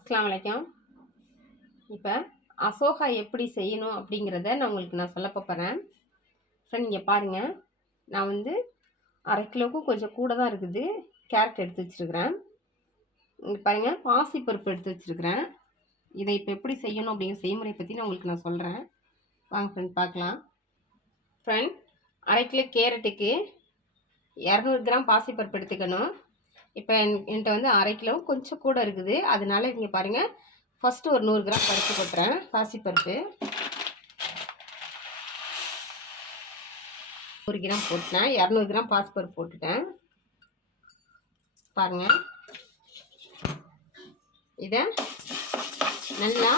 அஸ்ஸலாமு அலைக்கும். இப்போ அசோகா எப்படி செய்யணும் அப்படிங்கிறத நான் சொல்ல போகிறேன். ஃப்ரெண்ட் இங்கே பாருங்கள், நான் வந்து 1/2 கிலோவுக்கும் கொஞ்சம் கூட தான் இருக்குது கேரட் எடுத்து வச்சுருக்கிறேன். இங்கே பாருங்கள், பாசிப்பருப்பு எடுத்து வச்சுருக்கிறேன். இதை இப்போ எப்படி செய்யணும் அப்படிங்கிற செய்முறை பற்றி நான் சொல்கிறேன். வாங்க ஃப்ரெண்ட் பார்க்கலாம். ஃப்ரெண்ட் 1/2 கிலோ கேரட்டுக்கு 200 கிராம் பாசிப்பருப்பு எடுத்துக்கணும். இப்போ என்கிட்ட வந்து 1/2 கிலோ கொஞ்சம் கூட இருக்குது. அதனால இங்கே பாருங்கள், ஃபஸ்ட்டு ஒரு 100 கிராம் பருப்பு கொட்டுறேன். பாசிப்பருப்பு 100 கிராம் போட்டேன். 200 கிராம் பாசிப்பருப்பு போட்டுட்டேன். பாருங்கள், இதை நல்லா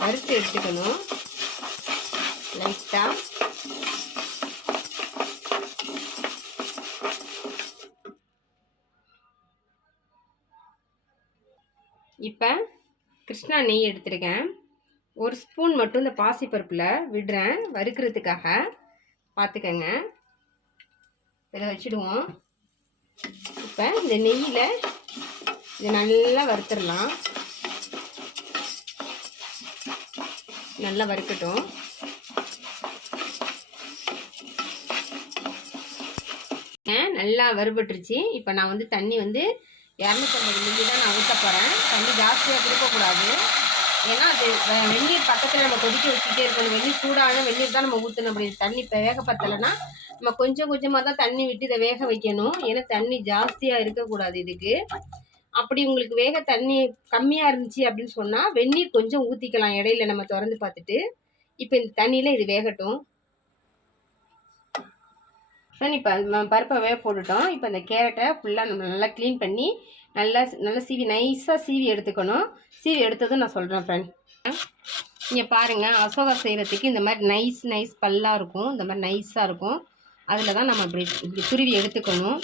வறுத்து எடுத்துக்கணும் லைட்டாக. இப்போ கிருஷ்ணா நெய் எடுத்துருக்கேன். 1 ஸ்பூன் மட்டும் இந்த பாசிப்பருப்பில் விடுறேன் வறுக்கிறதுக்காக. பார்த்துக்கங்க, இதில் வச்சுடுவோம். இப்போ இந்த நெய்யில் இதை நல்லா வறுத்துடலாம். நல்லா வறுக்கட்டும். நல்லா வறுபட்டுருச்சு. இப்போ நான் வந்து தண்ணி வந்து 250 மில்லி தான் நான் ஊற்ற போகிறேன். தண்ணி ஜாஸ்தியாக கொடுக்கக்கூடாது. ஏன்னா அது வெந்நீர் பக்கத்தில் நம்ம கொதிக்க வச்சுட்டே இருக்கணும். வெந்நீர் சூடான வெந்நீர் தான் நம்ம ஊற்றணும். அப்படி தண்ணி இப்போ வேக பத்தலைன்னா நம்ம கொஞ்சம் கொஞ்சமாக தான் தண்ணி விட்டு இதை வேக வைக்கணும். ஏன்னா தண்ணி ஜாஸ்தியாக இருக்கக்கூடாது இதுக்கு. அப்படி உங்களுக்கு தண்ணி கம்மியாக இருந்துச்சு அப்படின்னு சொன்னால் வெந்நீர் கொஞ்சம் ஊற்றிக்கலாம் இடையில நம்ம திறந்து பார்த்துட்டு. இப்போ இந்த தண்ணியில் இது வேகட்டும். இப்போ பருப்பை வேக போட்டுட்டோம். இப்போ இந்த கேரட்டை ஃபுல்லாக நம்ம நல்லா க்ளீன் பண்ணி நல்லா சீவி நைஸாக சீவி எடுத்துக்கணும். சீவி எடுத்ததும் நான் சொல்கிறேன் ஃப்ரெண்ட். இங்கே பாருங்கள், அசோகா செய்கிறதுக்கு இந்த மாதிரி நைஸ் பல்லாக இருக்கும். இந்த மாதிரி நைஸாக இருக்கும். அதில் தான் நம்ம இப்படி துருவி எடுத்துக்கணும்.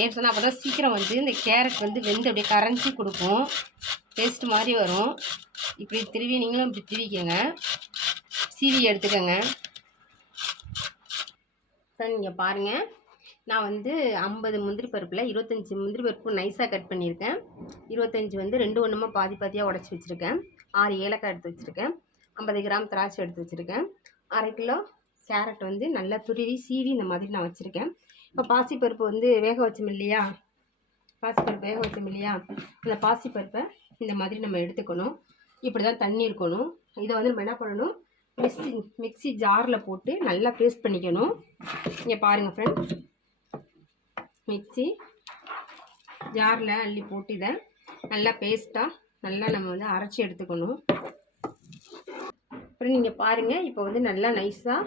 ஏன்னு சொன்னால் அப்போ தான் சீக்கிரம் வந்து இந்த கேரட் வந்து வெந்து அப்படியே கரைஞ்சி கொடுக்கும். டேஸ்ட் மாதிரி வரும். இப்படி திருவி நீங்களும் இப்படி திருவிக்கங்க, சீவி எடுத்துக்கோங்க. சார் இங்கே பாருங்கள், நான் வந்து 50 முந்திரி பருப்பில் 25 முந்திரி பருப்பு நைஸாக கட் பண்ணியிருக்கேன். 25 வந்து 2 ஒன்றுமா பாதியாக உடச்சி வச்சுருக்கேன். 6 ஏலக்காய் எடுத்து வச்சுருக்கேன். 50 கிராம் திராட்சை எடுத்து வச்சுருக்கேன். 1/2 கிலோ கேரட் வந்து நல்லா துருவி சீவி இந்த மாதிரி நான் வச்சுருக்கேன். இப்போ பாசிப்பருப்பு வந்து வேக வச்சோம் இல்லையா, அந்த பாசிப்பருப்பை இந்த மாதிரி நம்ம எடுத்துக்கணும். இப்படி தான் தண்ணி இருக்கணும். இதை வந்து நம்ம என்ன பண்ணணும், மிக்ஸி ஜாரில் போட்டு நல்லா பேஸ்ட் பண்ணிக்கணும். இங்கே பாருங்கள் ஃப்ரெண்ட், மிக்ஸி ஜாரில் அள்ளி போட்டு இதை நல்லா பேஸ்ட்டாக நல்லா நம்ம வந்து அரைச்சி எடுத்துக்கணும். அப்புறம் நீங்கள் பாருங்கள், இப்போ வந்து நல்லா நைஸாக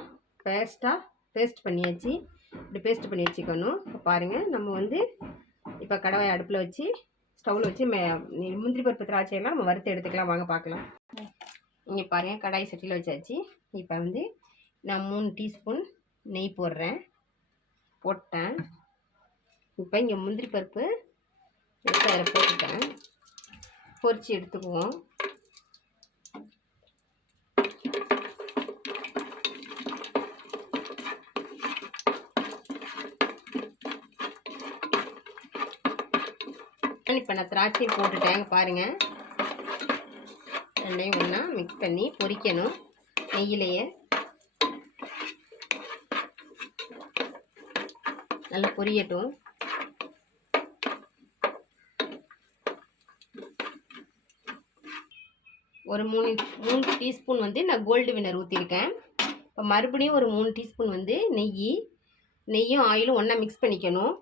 பேஸ்ட் பண்ணியாச்சு. இப்படி பேஸ்ட் பண்ணி வச்சுக்கணும். இப்போ பாருங்கள், நம்ம வந்து இப்போ கடாயை அடுப்பில் வச்சு ஸ்டவ்வில் வச்சு முந்திரி பருப்பு திராட்சையெல்லாம் நம்ம வறுத்து எடுத்துக்கலாம். வாங்க பார்க்கலாம். இங்கே பாருங்கள், கடாய் சட்டியில் வச்சாச்சு. இப்போ வந்து நான் 3 டீஸ்பூன் நெய் போட்டேன். இப்போ இங்கே முந்திரி பருப்பு எடுத்து அதில் போட்டுட்டேன். பொரிச்சு எடுத்துக்குவோம். இப்போ நான் திராட்சை போட்டுட்டேன். பாருங்கள், ரெண்டையும் ஒன்றா மிக்ஸ் பண்ணி பொரிக்கணும் நெய்யிலேயே. நல்லா பொரியட்டும். ஒரு 3 டீஸ்பூன் வந்து நான் கோல்டு வினர் ஊற்றிருக்கேன். இப்போ மறுபடியும் ஒரு 3 டீஸ்பூன் வந்து நெய்யும் ஆயிலும் ஒன்றா மிக்ஸ் பண்ணிக்கணும்.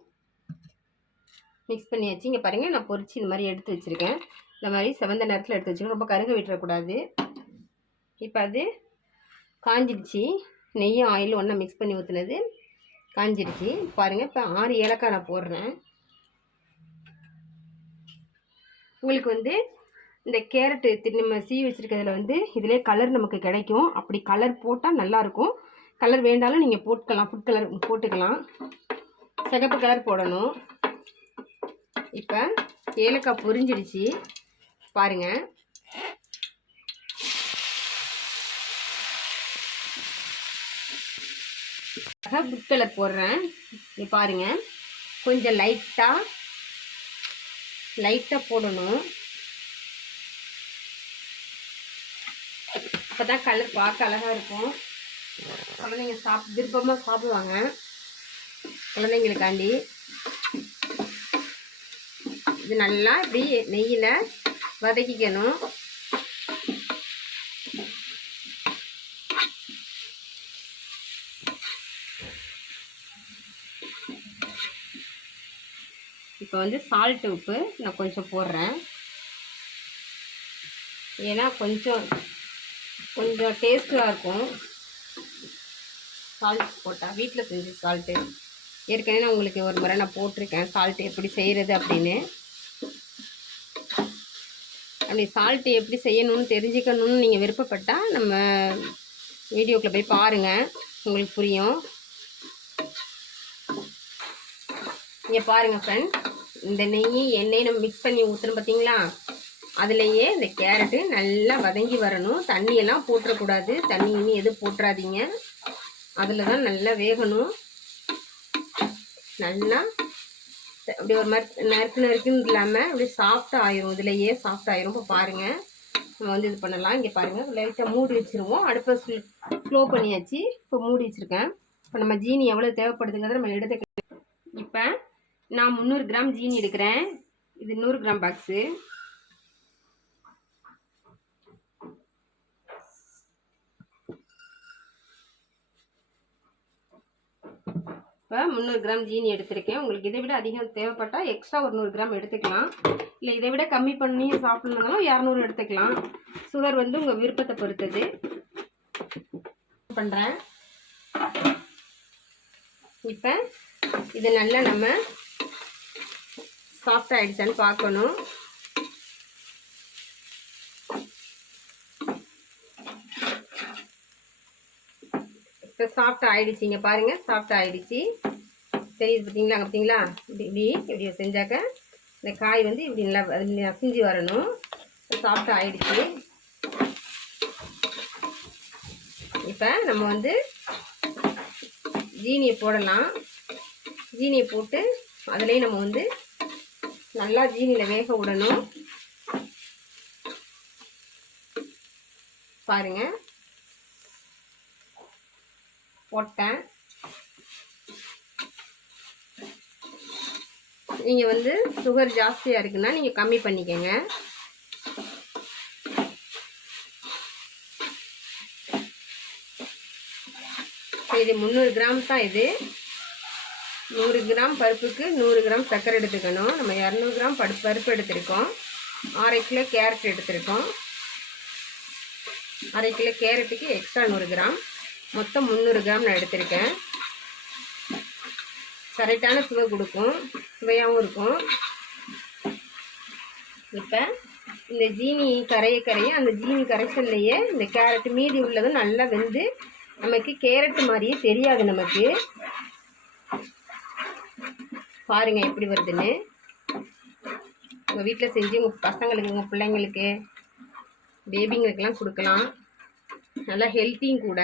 மிக்ஸ் பண்ணியாச்சு. இங்கே பாருங்கள், நான் பொரிச்சு இந்த மாதிரி எடுத்து வச்சுருக்கேன். இந்த மாதிரி செவந்த நேரத்தில் எடுத்து வச்சுக்கணும். ரொம்ப கருக விட்டுறக்கூடாது. இப்போ அது காஞ்சிடுச்சு. நெய்யும் ஆயிலும் ஒன்றா மிக்ஸ் பண்ணி ஊற்றுனது காஞ்சிடுச்சு. பாருங்கள், இப்போ 6 ஏலக்காய் நான் போடுறேன். உங்களுக்கு வந்து இந்த கேரட்டு நம்ம சீவி வச்சுருக்கிறதுல வந்து இதிலே கலர் நமக்கு கிடைக்கும். அப்படி கலர் போட்டால் நல்லாயிருக்கும். கலர் வேண்டாலும் நீங்கள் போட்டுக்கலாம், ஃபுட் கலர் போட்டுக்கலாம். சிகப்பு கலர் போடணும். இப்போ ஏலக்காய் பொரிஞ்சிடுச்சு. பாருங்கள், ஃபுட் கலர் போடுறேன். இது பாருங்கள், கொஞ்சம் லைட்டாக போடணும். அப்போ தான் கலர் பார்க்க அழகாக இருக்கும். குழந்தைங்க விருப்பமாக சாப்பிடுவாங்க. குழந்தைங்களுக்காண்டி இது நல்லா இப்படி நெய்யில் வதக்கிக்கணும். இப்போ வந்து சால்ட் உப்பு நான் கொஞ்சம் போடுறேன். ஏன்னா கொஞ்சம் டேஸ்ட்டாக இருக்கும் சால்ட் போட்டால். வீட்டில் செஞ்ச சால்ட்டு ஏற்கனவே நான் உங்களுக்கு ஒரு முறை நான் போட்டிருக்கேன் சால்ட்டு எப்படி செய்கிறது அப்படின்னு. அப்படி சால்ட்டு எப்படி செய்யணும்னு தெரிஞ்சுக்கணும்னு நீங்கள் விருப்பப்பட்டால் நம்ம வீடியோக்குள்ளே போய் பாருங்கள், உங்களுக்கு புரியும். இங்கே பாருங்கள் ஃப்ரெண்ட், இந்த நெய் எண்ணெய் நம்ம மிக்ஸ் பண்ணி ஊற்றுறோம் பார்த்தீங்களா, அதுலேயே இந்த கேரட்டு நல்லா வதங்கி வரணும். தண்ணியெல்லாம் போட்டுறக்கூடாது, தண்ணி இன்னும் எதுவும் போட்டுறாதீங்க. அதில் தான் நல்லா வேகணும். நல்லா அப்படி ஒரு மாதிரி நறுக்குன்னு இல்லாமல் அப்படி சாஃப்டாக ஆயிரும். இதுலேயே சாஃப்ட் ஆயிரும். இப்போ பாருங்கள், நம்ம வந்து இது பண்ணலாம். இங்கே பாருங்கள், லைட்டாக மூடி வச்சுருவோம். அடுப்பை க்ளோ பண்ணியாச்சு. இப்போ மூடி வச்சுருக்கேன். இப்போ நம்ம ஜீனி எவ்வளோ தேவைப்படுதுங்கிறத நம்ம எடுத்துக்கலாம். இப்போ நான் 300 கிராம் ஜீனி எடுக்கிறேன். இது 100 கிராம் பாக்ஸு. இப்போ 300 கிராம் ஜீனி எடுத்திருக்கேன். உங்களுக்கு இதை விட அதிகம் தேவைப்பட்டால் எக்ஸ்ட்ரா ஒரு 100 கிராம் எடுத்துக்கலாம். இல்லை இதை விட கம்மி பண்ணி சாப்பிட்ணுன்னாலும் 200 எடுத்துக்கலாம். சுகர் வந்து உங்கள் விருப்பத்தை பொறுத்தது. பண்ணுறேன். இப்போ இதை நல்லா நம்ம சாஃப்ட் ஆகிடுச்சான்னு பார்க்கணும். இப்போ சாஃப்ட் ஆகிடுச்சு. இங்கே பாருங்கள், சாஃப்ட் ஆகிடுச்சு. தெரியுது பார்த்தீங்களா? பார்த்தீங்களா? இப்படி செஞ்சாக்க இந்த காய் வந்து இப்படி நல்லா நசிஞ்சு வரணும். சாஃப்ட் ஆகிடுச்சு. இப்போ நம்ம வந்து ஜீனியை போடலாம். ஜீனியை போட்டு அதுலேயே நம்ம வந்து நல்லா ஜீனியில் வேக விடணும். பாருங்கள், போட்டேன். நீங்கள் வந்து சுகர் ஜாஸ்தியாக இருக்குன்னா நீங்கள் கம்மி பண்ணிக்கங்க. இது 300 கிராம் தான். இது 100 கிராம் பருப்புக்கு 100 கிராம் சர்க்கரை எடுத்துக்கணும். நம்ம 200 கிராம் பருப்பு எடுத்திருக்கோம். 1/2 கிலோ கேரட் எடுத்திருக்கோம். 1/2 கிலோ கேரட்டுக்கு எக்ஸ்ட்ரா 100 கிராம், மொத்தம் 300 கிராம் நான் எடுத்திருக்கேன். கரெக்டான சுவை கொடுக்கும், சுவையாகவும் இருக்கும். இப்போ இந்த ஜீனி கரைய அந்த ஜீனி கரைசல்லையே இந்த கேரட்டு மீதி உள்ளதும் நல்லா வெந்து நமக்கு கேரட்டு மாதிரியே தெரியாது. நமக்கு பாருங்கள் எப்படி வருதுன்னு. உங்கள் வீட்டில் செஞ்சு உங்கள் பசங்களுக்கு, உங்கள் பிள்ளைங்களுக்கு, பேபிங்களுக்கெல்லாம் கொடுக்கலாம். நல்லா ஹெல்த்தியும் கூட.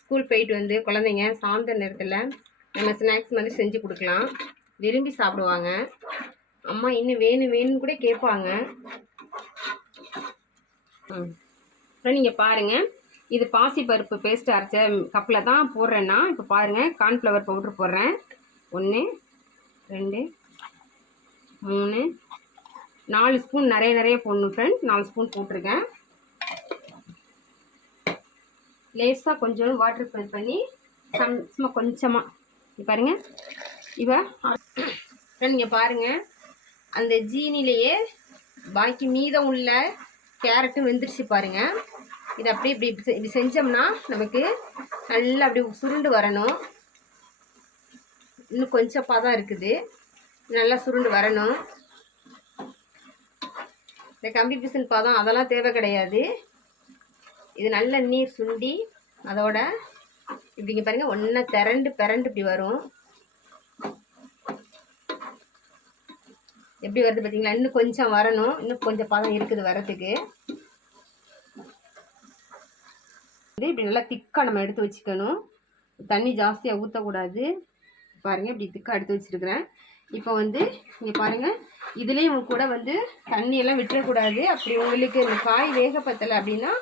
ஸ்கூல் போயிட்டு வந்து குழந்தைங்க சாயந்தர நேரத்தில் நம்ம ஸ்நாக்ஸ் மாதிரி செஞ்சு கொடுக்கலாம். விரும்பி சாப்பிடுவாங்க. அம்மா இன்னும் வேணும்னு கூட கேட்பாங்க. அப்புறம் நீங்கள் பாருங்கள், இது பாசிப்பருப்பு பேஸ்ட் அரைச்ச கப்பில் தான் போடுறேன்னா. இப்போ பாருங்கள், கார்ன்ஃப்ளவர் பவுட்ரு போடுறேன். 1 2 3 4 ஸ்பூன் நிறைய போடணும் ஃப்ரெண்ட். 4 ஸ்பூன் போட்டிருக்கேன். லேசாக கொஞ்சம் வாட்டர் ஃபில் பண்ணி சும்மா கொஞ்சமாக பாருங்கள். இப்போ நீங்கள் பாருங்கள், அந்த ஜீனிலேயே பாக்கி மீதம் உள்ள கேரட்டும் வெந்துருச்சு பாருங்கள். இது அப்படியே இப்படி செஞ்சோம்னா நமக்கு நல்லா அப்படி சுருண்டு வரணும். இன்னும் கொஞ்சம் பதம் இருக்குது, நல்லா சுருண்டு வரணும். இந்த கம்பி பிசின் பதம் அதெல்லாம் தேவை கிடையாது. இது நல்ல நீர் சுண்டி அதோட இப்படிங்க பாருங்கள், ஒன்றா பிறண்டு இப்படி வரும். எப்படி வருது பார்த்தீங்களா? இன்னும் கொஞ்சம் வரணும், இன்னும் கொஞ்சம் பதம் இருக்குது வரத்துக்கு. இப்படி நல்லா திக்காக நம்ம எடுத்து வச்சுக்கணும். தண்ணி ஜாஸ்தியாக ஊற்றக்கூடாது. பாருங்கள், இப்படி திக்காக எடுத்து வச்சுருக்கிறேன். இப்போ வந்து இங்கே பாருங்கள், இதுலேயும் கூட வந்து தண்ணியெல்லாம் விட்டுறக்கூடாது. அப்படி உங்களுக்கு இந்த காய் வேக பத்தலை அப்படின்னா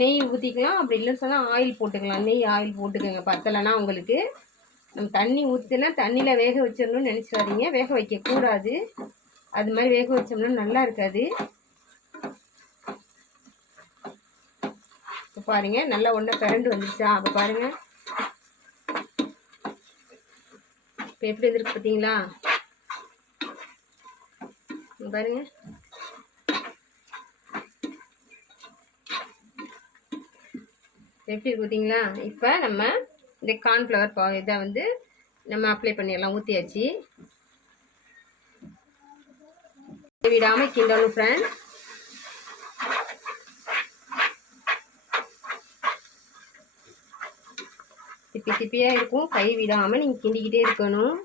நெய் ஊற்றிக்கலாம். அப்படி இல்லைன்னு சொன்னால் ஆயில் போட்டுக்கலாம். நெய் ஆயில் போட்டுக்கோங்க. பத்தலைன்னா உங்களுக்கு நம்ம தண்ணி ஊற்றினா தண்ணியில் வேக வச்சிடணும்னு நினச்சிடாதீங்க. வேக வைக்கக்கூடாது. அது மாதிரி வேக வச்சோம்னா நல்லா இருக்காது. இப்போ பாருங்கள் நல்லா ஒன்றா கரண்டு வந்துருச்சா? அப்போ பாருங்கள் இப்போ எப்படி இருக்கு பார்த்தீங்களா? பாருங்க எப்படி இருக்கு பார்த்தீங்களா? இப்போ நம்ம இந்த கார்ன்ஃப்ளவர் இதை வந்து நம்ம அப்ளை பண்ணிடலாம். ஊற்றியாச்சு. விடாமல் கிண்டணும் ஃப்ரெண்ட். திப்பி திப்பியாக இருக்கும். கை விடாமல் நீங்கள் கிண்டிக்கிட்டே இருக்கணும்.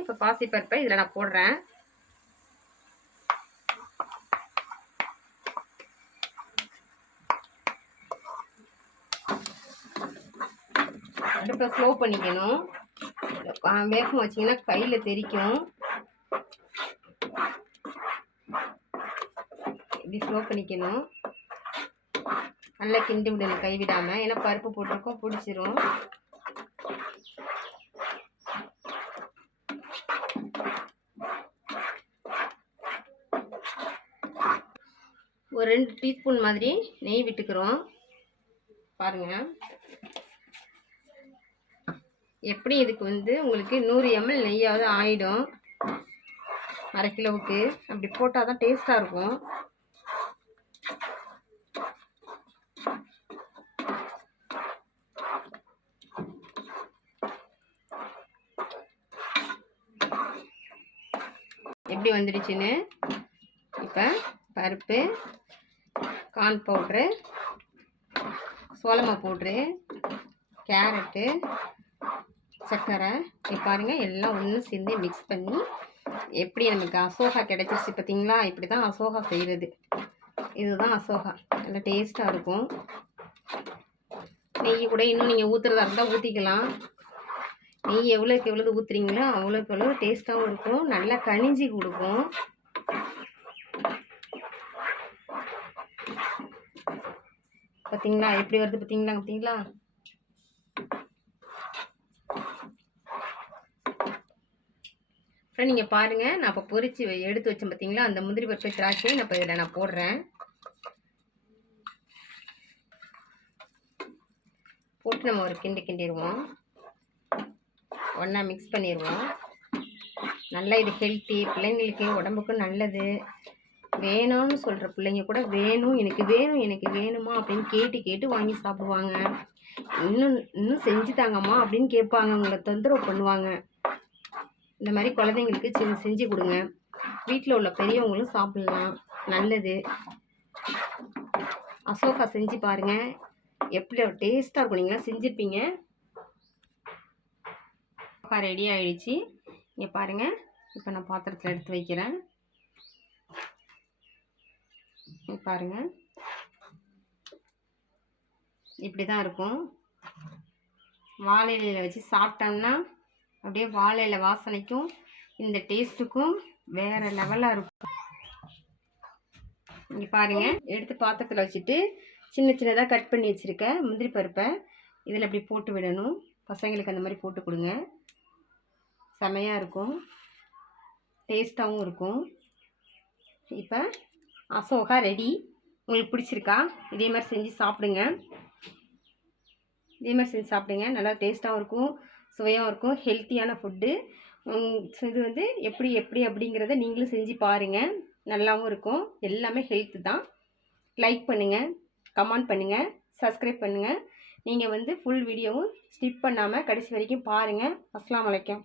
இப்போ பாசிப்பருப்பை இதில் நான் போடுறேன். அடுப்பை ஸ்லோ பண்ணிக்கணும். வேகம் வச்சிங்கன்னா கையில் தெரிக்கும். இப்படி ஸ்லோ பண்ணிக்கணும். நல்லா கிண்டி விடணும் கை விடாமல். ஏன்னா பருப்பு போட்டிருக்கோம், பிடிச்சிரும். ஒரு 2 டீஸ்பூன் மாதிரி நெய் விட்டுக்கிறோம். பாருங்கள் எப்படி இதுக்கு வந்து உங்களுக்கு 100 ml நெய்யாவது ஆகிடும். அரை கிலோவுக்கு அப்படி போட்டால் தான் டேஸ்ட்டாக இருக்கும். எப்படி வந்துடுச்சுன்னு இப்போ பருப்பு, கார்ன் பவுட்ரு, சோளமா பவுட்ரு, கேரட்டு, சர்க்கரை, இப்போ பாருங்கள் எல்லாம் ஒன்று சேர்ந்து மிக்ஸ் பண்ணி எப்படி நமக்கு அசோகா கிடச்சிச்சு பார்த்தீங்களா? இப்படி தான் அசோகா செய்கிறது. இதுதான் அசோகா. நல்லா டேஸ்ட்டாக இருக்கும். நெய் கூட இன்னும் நீங்கள் ஊற்றுறதா இருந்தால் ஊற்றிக்கலாம். நெய் எவ்வளோக்கு எவ்வளோ ஊற்றுறீங்களோ அவ்வளோக்கு எவ்வளோ டேஸ்ட்டாகவும் இருக்கும். நல்லா கனிஞ்சி கொடுக்கும். பார்த்தீங்களா எப்படி வருது? பார்த்தீங்களா? அப்புறம் நீங்கள் பாருங்கள். நான் இப்போ பொரிச்சு எடுத்து வச்சேன் பார்த்தீங்களா? அந்த முந்திரி பருப்பு, திராட்சை நான் இப்போ இதில் நான் போடுறேன். போட்டு நம்ம ஒரு கிண்டிடுவோம். ஒன்றா மிக்ஸ் பண்ணிடுவோம். நல்லா இது ஹெல்த்தி, பிள்ளைங்களுக்கு உடம்புக்கும் நல்லது. வேணும்னு சொல்கிற பிள்ளைங்க கூட எனக்கு வேணுமா அப்படின்னு கேட்டு வாங்கி சாப்பிடுவாங்க. இன்னும் செஞ்சு தாங்கம்மா அப்படின்னு கேட்பாங்க. உங்களை தொந்தரவு பண்ணுவாங்க. இந்த மாதிரி குழந்தைங்களுக்கு செஞ்சு கொடுங்க. வீட்டில் உள்ள பெரியவங்களும் சாப்பிட்லாம், நல்லது. அசோகா செஞ்சு பாருங்கள். எப்படி டேஸ்ட்டாக இருக்கும். நீங்களாம் செஞ்சுருப்பீங்க. ரெடி ஆகிடுச்சு. இங்கே பாருங்கள். இப்போ நான் பாத்திரத்தில் எடுத்து வைக்கிறேன். பாருங்கள் இப்படி தான் இருக்கும். வாழை இலையில் வச்சு சாப்பிட்டோம்னா அப்படியே வாழை இலை வாசனைக்கும் இந்த டேஸ்ட்டுக்கும் வேறு லெவலாக இருக்கும். இங்கே பாருங்கள். எடுத்து பாத்திரத்தில் வச்சுட்டு சின்னதாக கட் பண்ணி வச்சுருக்கேன் முந்திரி பருப்பை இதில் இப்படி போட்டு விடணும். பசங்களுக்கு அந்த மாதிரி போட்டு கொடுங்க. செமையாக இருக்கும், டேஸ்ட்டாகவும் இருக்கும். இப்போ அசோகா ரெடி. உங்களுக்கு பிடிச்சிருக்கா? இதே மாதிரி செஞ்சு சாப்பிடுங்க. நல்லா டேஸ்ட்டாகவும் இருக்கும், சுவையாகவும் இருக்கும். ஹெல்த்தியான ஃபுட்டு. இது வந்து எப்படி அப்படிங்கிறத நீங்களும் செஞ்சு பாருங்கள். நல்லாவும் இருக்கும். எல்லாமே ஹெல்த்து தான். லைக் பண்ணுங்கள், கமெண்ட் பண்ணுங்கள், சப்ஸ்கிரைப் பண்ணுங்கள். நீங்கள் வந்து ஃபுல் வீடியோவும் ஸ்கிப் பண்ணாமல் கடைசி வரைக்கும் பாருங்கள். அஸ்ஸலாமு அலைக்கும்.